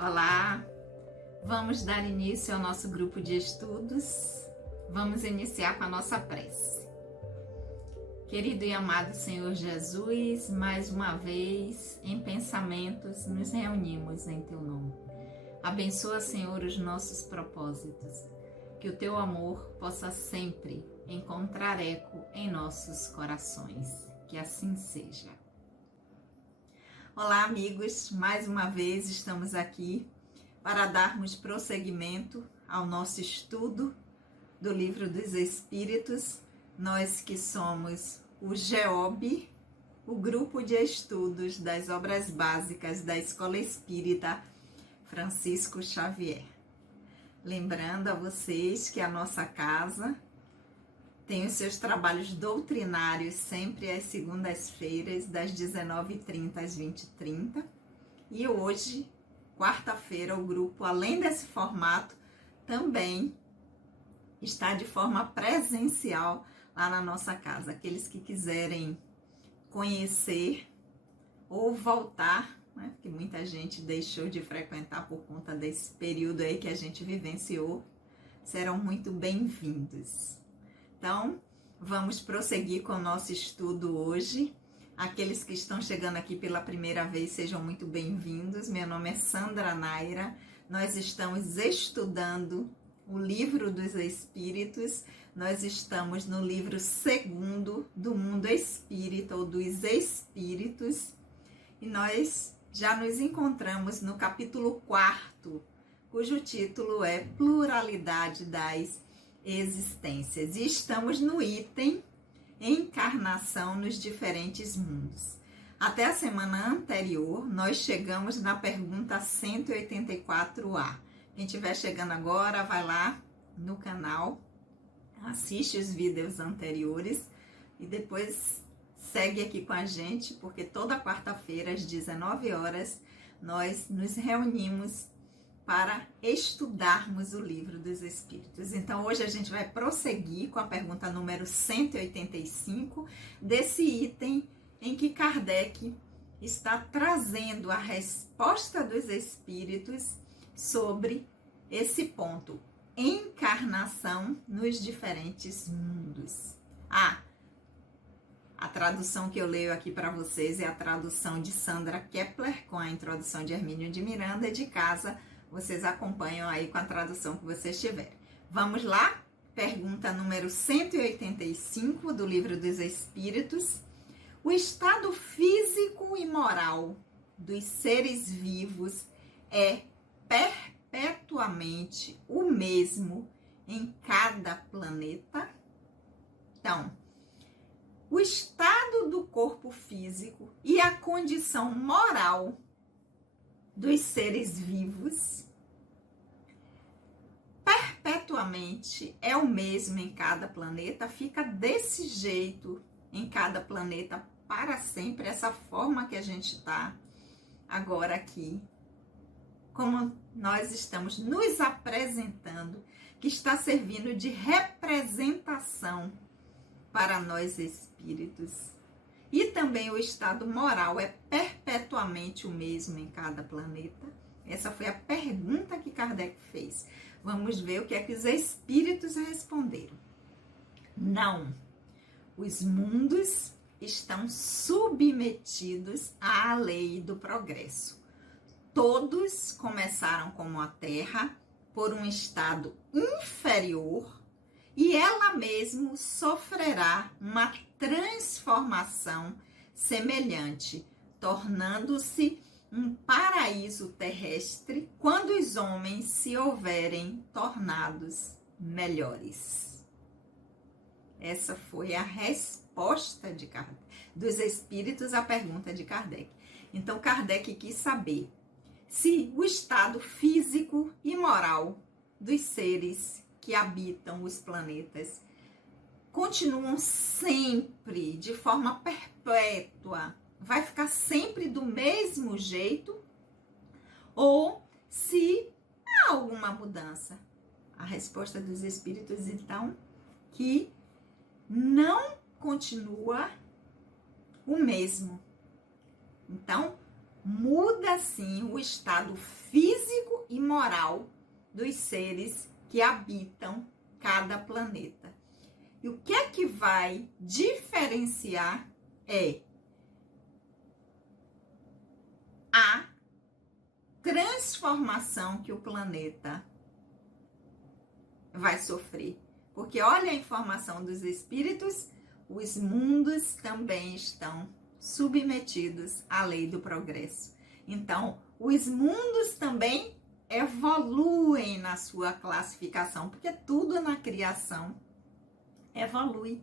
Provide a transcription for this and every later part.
Olá, vamos dar início ao nosso grupo de estudos. Vamos iniciar com a nossa prece. Querido e amado Senhor Jesus, mais uma vez em pensamentos nos reunimos em Teu nome. Abençoa, Senhor, os nossos propósitos, que o Teu amor possa sempre encontrar eco em nossos corações. Que assim seja. Olá, amigos, mais uma vez estamos aqui para darmos prosseguimento ao nosso estudo do Livro dos Espíritos. Nós que somos o GEOB, o Grupo de Estudos das Obras Básicas da Escola Espírita Francisco Xavier. Lembrando a vocês que a nossa casa tem os seus trabalhos doutrinários sempre às segundas-feiras, das 19h30 às 20h30. E hoje, quarta-feira, o grupo, além desse formato, também está de forma presencial lá na nossa casa. Aqueles que quiserem conhecer ou voltar, né, porque muita gente deixou de frequentar por conta desse período aí que a gente vivenciou, serão muito bem-vindos. Então, vamos prosseguir com o nosso estudo hoje. Aqueles que estão chegando aqui pela primeira vez, sejam muito bem-vindos. Meu nome é Sandra Naira. Nós estamos estudando o Livro dos Espíritos. Nós estamos no livro 2º do Mundo Espírita, ou dos Espíritos. E nós já nos encontramos no capítulo 4º, cujo título é Pluralidade das Existências, e estamos no item Encarnação nos Diferentes Mundos. Até a semana anterior, nós chegamos na pergunta 184A. Quem estiver chegando agora, vai lá no canal, assiste os vídeos anteriores e depois segue aqui com a gente, porque toda quarta-feira, às 19 horas, nós nos reunimos para estudarmos o Livro dos Espíritos. Então, hoje a gente vai prosseguir com a pergunta número 185, desse item em que Kardec está trazendo a resposta dos Espíritos sobre esse ponto, encarnação nos diferentes mundos. A tradução que eu leio aqui para vocês é a tradução de Sandra Kepler, com a introdução de Hermínio de Miranda, de casa. Vocês acompanham aí com a tradução que vocês tiverem. Vamos lá? Pergunta número 185 do Livro dos Espíritos. O estado físico e moral dos seres vivos é perpetuamente o mesmo em cada planeta? Então, o estado do corpo físico e a condição moral dos seres vivos perpetuamente é o mesmo em cada planeta, fica desse jeito em cada planeta para sempre, essa forma que a gente está agora aqui, como nós estamos nos apresentando, que está servindo de representação para nós espíritos. E também o estado moral é perpetuamente o mesmo em cada planeta? Essa foi a pergunta que Kardec fez. Vamos ver o que é que os espíritos responderam. Não. Os mundos estão submetidos à lei do progresso. Todos começaram como a Terra por um estado inferior e ela mesma sofrerá uma transformação semelhante, tornando-se um paraíso terrestre quando os homens se houverem tornados melhores. Essa foi a resposta de Kardec, dos espíritos à pergunta de Kardec. Então, Kardec quis saber se o estado físico e moral dos seres que habitam os planetas continuam sempre, de forma perpétua, vai ficar sempre do mesmo jeito, ou se há alguma mudança. A resposta dos espíritos, então, que não continua o mesmo. Então, muda sim o estado físico e moral dos seres que habitam cada planeta. E o que é que vai diferenciar é a transformação que o planeta vai sofrer. Porque olha a informação dos espíritos, os mundos também estão submetidos à lei do progresso. Então, os mundos também evoluem na sua classificação, porque tudo na criação evolui.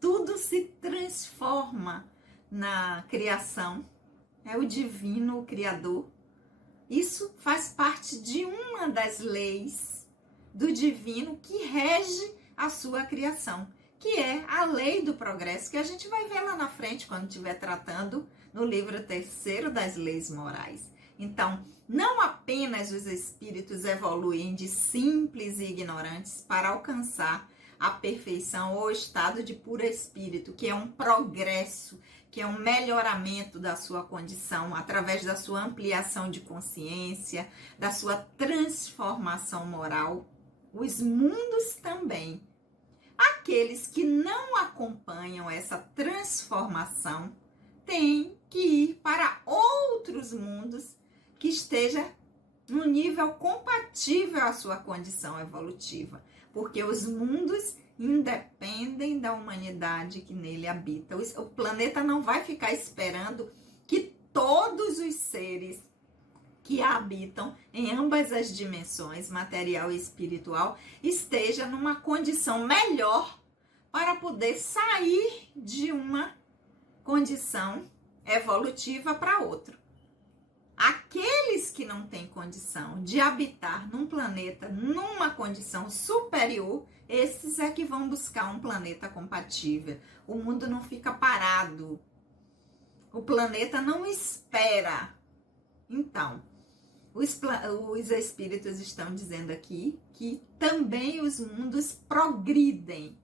Tudo se transforma na criação. É o divino, o Criador. Isso faz parte de uma das leis do divino que rege a sua criação, que é a lei do progresso, que a gente vai ver lá na frente quando estiver tratando no livro 3º das leis morais. Então, não apenas os espíritos evoluem de simples e ignorantes para alcançar a perfeição ou estado de puro espírito, que é um progresso, que é um melhoramento da sua condição através da sua ampliação de consciência, da sua transformação moral. Os mundos também. Aqueles que não acompanham essa transformação têm que ir para outros mundos que esteja no nível compatível à sua condição evolutiva, porque os mundos independem da humanidade que nele habita. O planeta não vai ficar esperando que todos os seres que habitam em ambas as dimensões, material e espiritual, estejam numa condição melhor para poder sair de uma condição evolutiva para outra. Aqueles que não têm condição de habitar num planeta, numa condição superior, esses é que vão buscar um planeta compatível. O mundo não fica parado. O planeta não espera. Então, os espíritos estão dizendo aqui que também os mundos progridem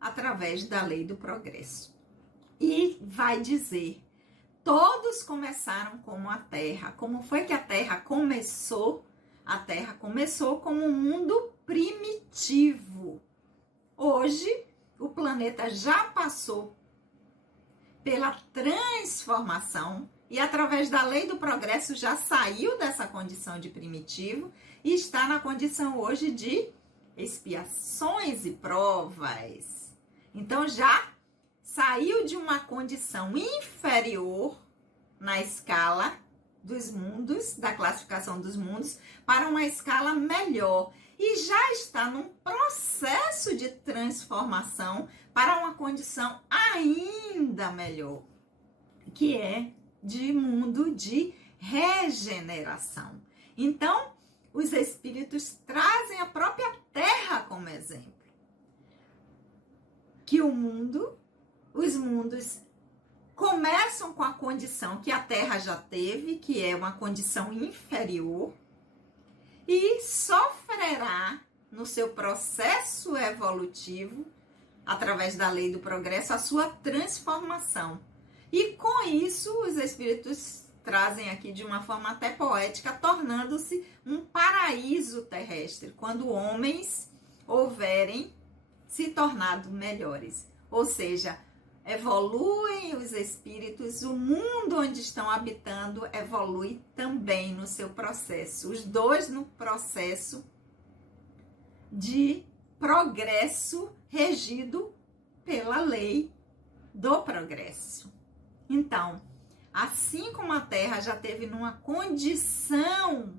através da lei do progresso. E vai dizer, todos começaram como a Terra. Como foi que a Terra começou? A Terra começou como um mundo primitivo. Hoje, o planeta já passou pela transformação e através da lei do progresso já saiu dessa condição de primitivo e está na condição hoje de expiações e provas. Então já saiu de uma condição inferior na escala dos mundos, da classificação dos mundos, para uma escala melhor. E já está num processo de transformação para uma condição ainda melhor, que é de mundo de regeneração. Então, os espíritos trazem a própria Terra como exemplo. Que os mundos começam com a condição que a Terra já teve, que é uma condição inferior, e sofrerá no seu processo evolutivo, através da lei do progresso, a sua transformação. E com isso, os espíritos trazem aqui de uma forma até poética, tornando-se um paraíso terrestre, quando homens houverem se tornado melhores. Ou seja, evoluem os espíritos, o mundo onde estão habitando evolui também no seu processo. Os dois no processo de progresso regido pela lei do progresso. Então, assim como a Terra já teve numa condição,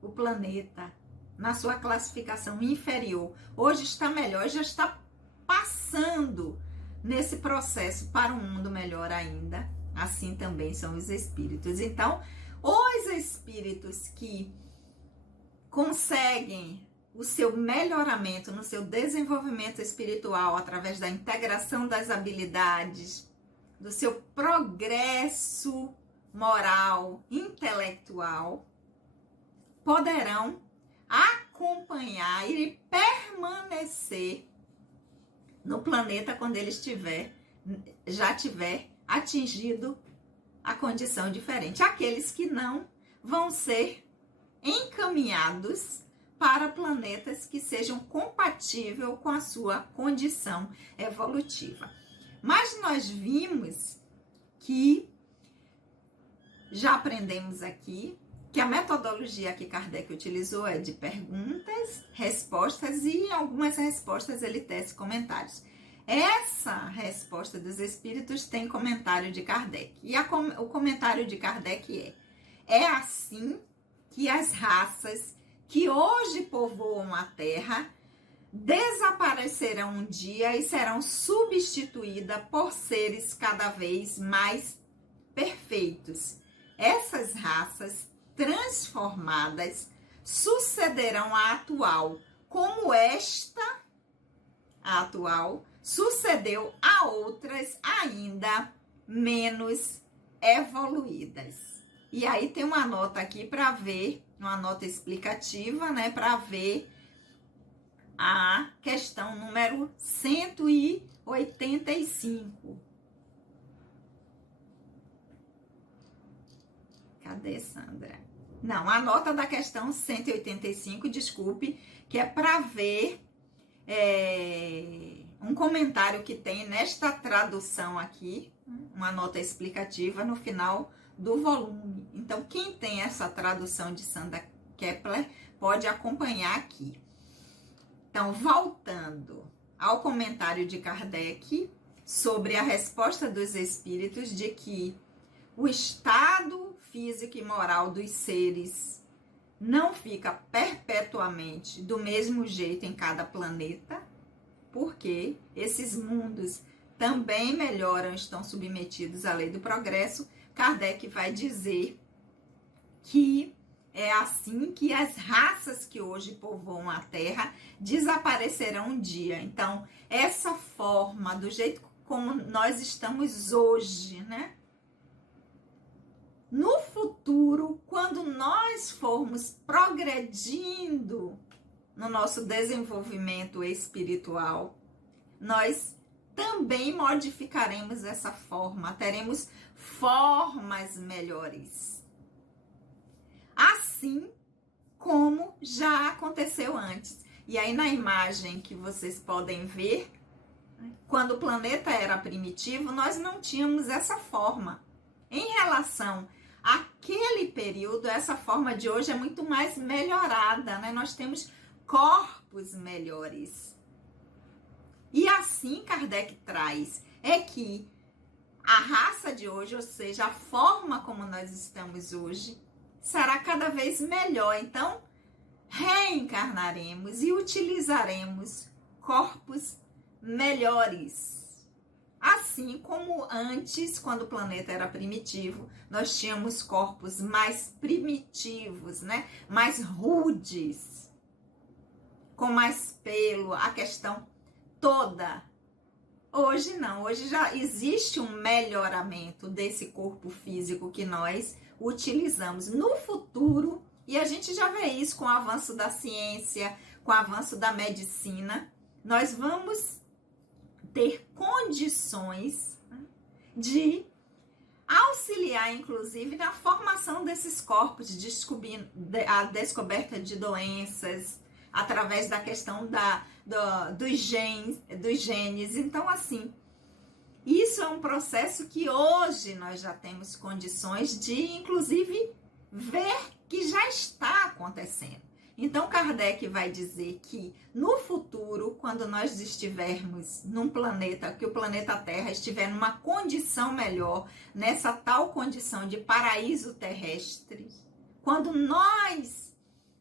o planeta, na sua classificação inferior, hoje está melhor, já está passando nesse processo para um mundo melhor ainda. Assim também são os espíritos. Então, os espíritos que conseguem o seu melhoramento no seu desenvolvimento espiritual através da integração das habilidades, do seu progresso moral, intelectual, poderão acompanhar e permanecer no planeta quando ele já tiver atingido a condição diferente. Aqueles que não vão ser encaminhados para planetas que sejam compatíveis com a sua condição evolutiva. Mas nós vimos que, já aprendemos aqui, que a metodologia que Kardec utilizou é de perguntas, respostas e em algumas respostas ele tece comentários. Essa resposta dos espíritos tem comentário de Kardec. E o comentário de Kardec é assim que as raças que hoje povoam a Terra desaparecerão um dia e serão substituídas por seres cada vez mais perfeitos. Essas raças transformadas sucederão à atual, como esta, a atual, sucedeu a outras ainda menos evoluídas. E aí tem uma nota aqui para ver, uma nota explicativa, né, para ver a questão número 185. Cadê, Sandra? Não, a nota da questão 185, desculpe, que é para ver um comentário que tem nesta tradução aqui, uma nota explicativa no final do volume. Então, quem tem essa tradução de Sandra Kepler pode acompanhar aqui. Então, voltando ao comentário de Kardec sobre a resposta dos espíritos de que o estado físico e moral dos seres não fica perpetuamente do mesmo jeito em cada planeta, porque esses mundos também melhoram, estão submetidos à lei do progresso. Kardec vai dizer que é assim que as raças que hoje povoam a Terra desaparecerão um dia. Então, essa forma, do jeito como nós estamos hoje, né? No futuro, quando nós formos progredindo no nosso desenvolvimento espiritual, nós também modificaremos essa forma, teremos formas melhores. Assim como já aconteceu antes. E aí na imagem que vocês podem ver, quando o planeta era primitivo, nós não tínhamos essa forma. Em relação àquele período, essa forma de hoje é muito mais melhorada, né? Nós temos corpos melhores. E assim Kardec traz, é que a raça de hoje, ou seja, a forma como nós estamos hoje, será cada vez melhor. Então, reencarnaremos e utilizaremos corpos melhores. Assim como antes, quando o planeta era primitivo, nós tínhamos corpos mais primitivos, né? Mais rudes, com mais pelo, a questão toda. Hoje não, hoje já existe um melhoramento desse corpo físico que nós utilizamos. No futuro, e a gente já vê isso com o avanço da ciência, com o avanço da medicina, nós vamos ter condições de auxiliar, inclusive, na formação desses corpos, a descoberta de doenças, através da questão dos genes. Então, assim, isso é um processo que hoje nós já temos condições de, inclusive, ver que já está acontecendo. Então, Kardec vai dizer que no futuro, quando nós estivermos num planeta, que o planeta Terra estiver numa condição melhor, nessa tal condição de paraíso terrestre, quando nós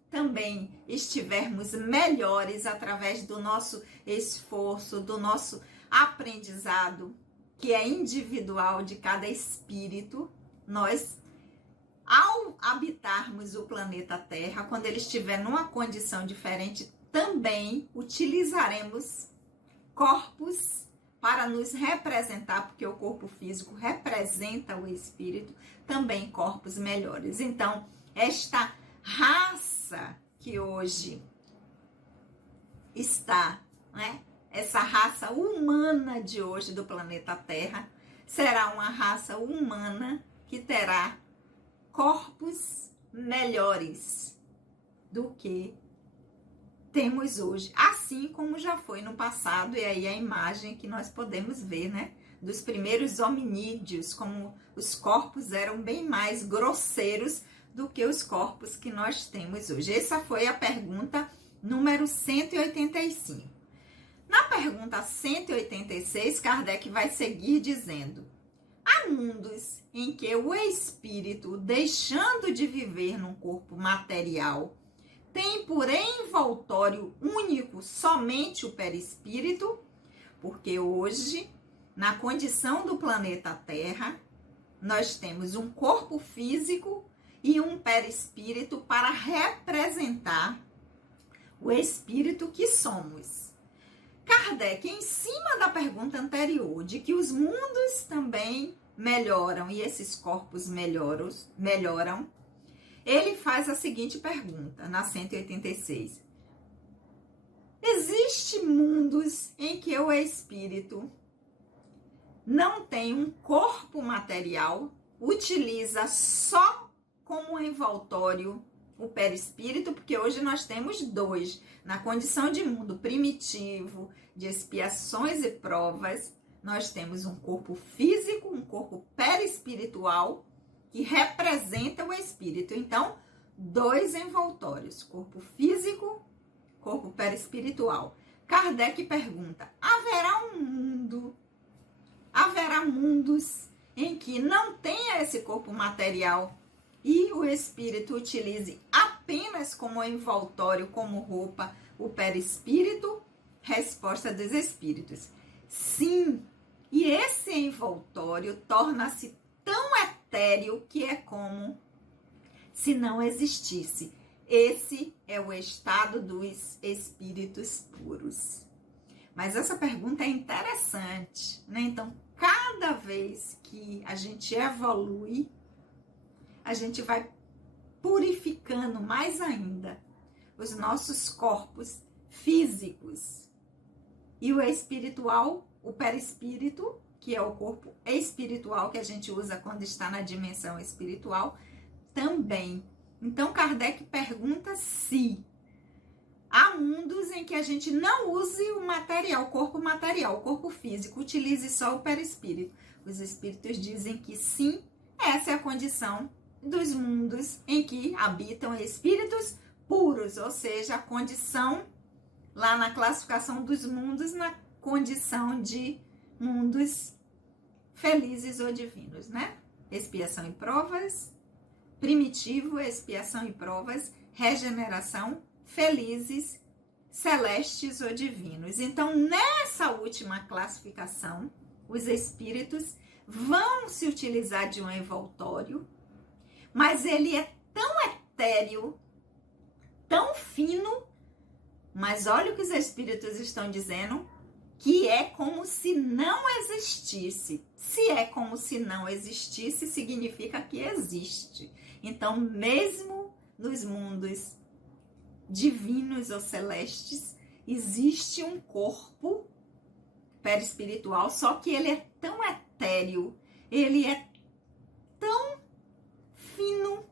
também estivermos melhores através do nosso esforço, do nosso aprendizado, que é individual de cada espírito, nós, ao habitarmos o planeta Terra, quando ele estiver numa condição diferente, também utilizaremos corpos para nos representar, porque o corpo físico representa o espírito, também corpos melhores. Então, esta raça que hoje está, né? Essa raça humana de hoje do planeta Terra será uma raça humana que terá corpos melhores. do que temos hoje, assim como já foi no passado. E aí a imagem que nós podemos ver, né, dos primeiros hominídeos, como os corpos eram bem mais grosseiros do que os corpos que nós temos hoje. Essa foi a pergunta número 185. Na pergunta 186, Kardec vai seguir dizendo: há mundos em que o espírito, deixando de viver num corpo material, tem por envoltório único somente o perispírito, porque hoje, na condição do planeta Terra, nós temos um corpo físico e um perispírito para representar o espírito que somos. Kardec, em cima da pergunta anterior, de que os mundos também melhoram e esses corpos melhoram, ele faz a seguinte pergunta, na 186. Existem mundos em que o espírito não tem um corpo material, utiliza só como envoltório o perispírito, porque hoje nós temos dois. Na condição de mundo primitivo, de expiações e provas, nós temos um corpo físico, um corpo perispiritual, que representa o espírito. Então, dois envoltórios, corpo físico, corpo perispiritual. Kardec pergunta: haverá mundos em que não tenha esse corpo material e o espírito utilize apenas como envoltório, como roupa, o perispírito? Resposta dos espíritos: sim. E esse envoltório torna-se tão etéreo que é como se não existisse. Esse é o estado dos espíritos puros. Mas essa pergunta é interessante, né? Então, cada vez que a gente evolui, a gente vai purificando mais ainda os nossos corpos físicos. E o espiritual, o perispírito, que é o corpo espiritual que a gente usa quando está na dimensão espiritual, também. Então, Kardec pergunta se há mundos em que a gente não use o material, o corpo físico, utilize só o perispírito. Os espíritos dizem que sim, essa é a condição dos mundos em que habitam espíritos puros, ou seja, a condição, lá na classificação dos mundos, na condição de mundos felizes ou divinos, né? Expiação e provas, primitivo, expiação e provas, regeneração, felizes, celestes ou divinos. Então, nessa última classificação, os espíritos vão se utilizar de um envoltório, mas ele é tão etéreo, tão fino, mas olha o que os espíritos estão dizendo, que é como se não existisse. Se é como se não existisse, significa que existe. Então, mesmo nos mundos divinos ou celestes, existe um corpo perispiritual, só que ele é tão etéreo, ele é tão fino,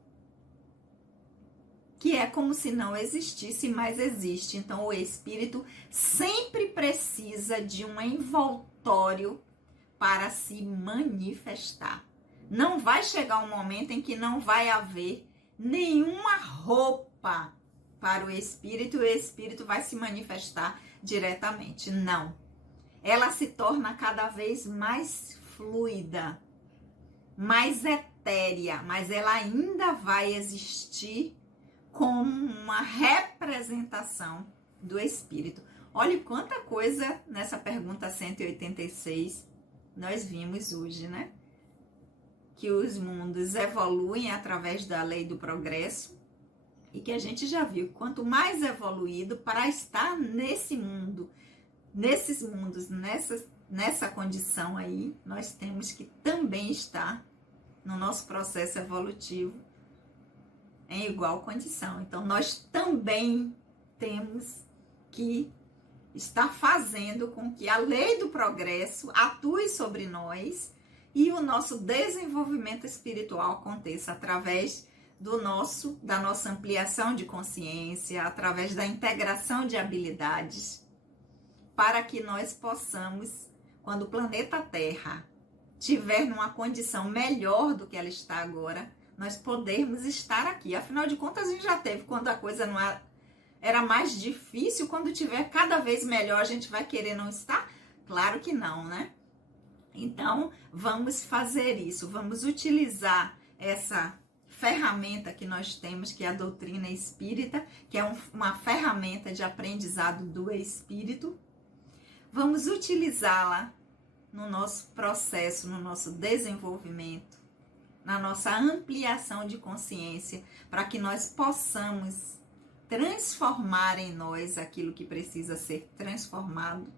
que é como se não existisse, mas existe. Então, o espírito sempre precisa de um envoltório para se manifestar. Não vai chegar um momento em que não vai haver nenhuma roupa para o espírito vai se manifestar diretamente. Não. Ela se torna cada vez mais fluida, mais etérea, mas ela ainda vai existir como uma representação do espírito. Olha quanta coisa nessa pergunta 186 nós vimos hoje, né? Que os mundos evoluem através da lei do progresso e que a gente já viu, quanto mais evoluído para estar nesse mundo, nesses mundos, nessa condição aí, nós temos que também estar no nosso processo evolutivo em igual condição. Então, nós também temos que estar fazendo com que a lei do progresso atue sobre nós e o nosso desenvolvimento espiritual aconteça através da nossa ampliação de consciência, através da integração de habilidades, para que nós possamos, quando o planeta Terra tiver numa condição melhor do que ela está agora, nós podermos estar aqui. Afinal de contas, a gente já teve quando a coisa não era mais difícil, quando tiver cada vez melhor, a gente vai querer não estar? Claro que não, né? Então, vamos fazer isso, vamos utilizar essa ferramenta que nós temos, que é a doutrina espírita, que é uma ferramenta de aprendizado do espírito. Vamos utilizá-la no nosso processo, no nosso desenvolvimento, na nossa ampliação de consciência, para que nós possamos transformar em nós aquilo que precisa ser transformado.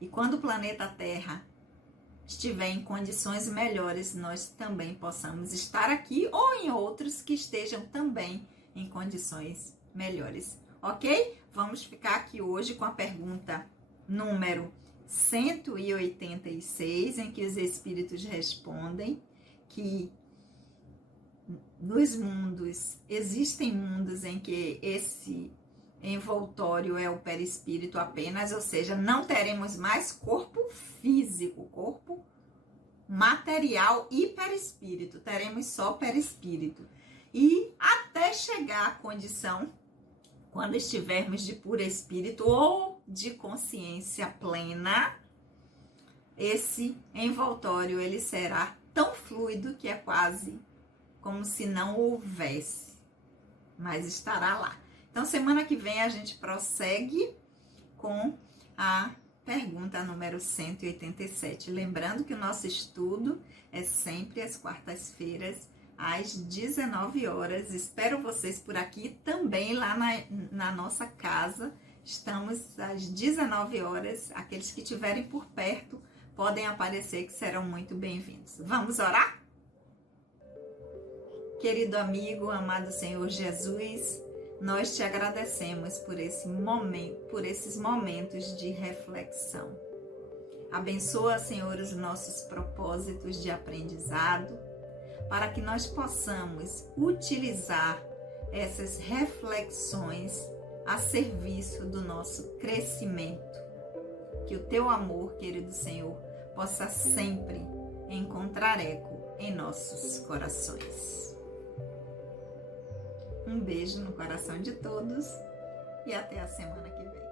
E quando o planeta Terra estiver em condições melhores, nós também possamos estar aqui ou em outros que estejam também em condições melhores, ok? Vamos ficar aqui hoje com a pergunta número 186, em que os espíritos respondem que nos mundos, existem mundos em que esse envoltório é o perispírito apenas, ou seja, não teremos mais corpo físico, corpo material e perispírito, teremos só perispírito. E até chegar à condição, quando estivermos de puro espírito ou de consciência plena, esse envoltório ele será tão fluido que é quase como se não houvesse, mas estará lá. Então, semana que vem a gente prossegue com a pergunta número 187. Lembrando que o nosso estudo é sempre às quartas-feiras, às 19 horas. Espero vocês por aqui também, lá na nossa casa. Estamos às 19 horas. Aqueles que estiverem por perto podem aparecer, que serão muito bem-vindos. Vamos orar? Querido amigo, amado Senhor Jesus, nós te agradecemos por esse momento, por esses momentos de reflexão. Abençoa, Senhor, os nossos propósitos de aprendizado, para que nós possamos utilizar essas reflexões a serviço do nosso crescimento. Que o teu amor, querido Senhor, possa sempre encontrar eco em nossos corações. Um beijo no coração de todos e até a semana que vem.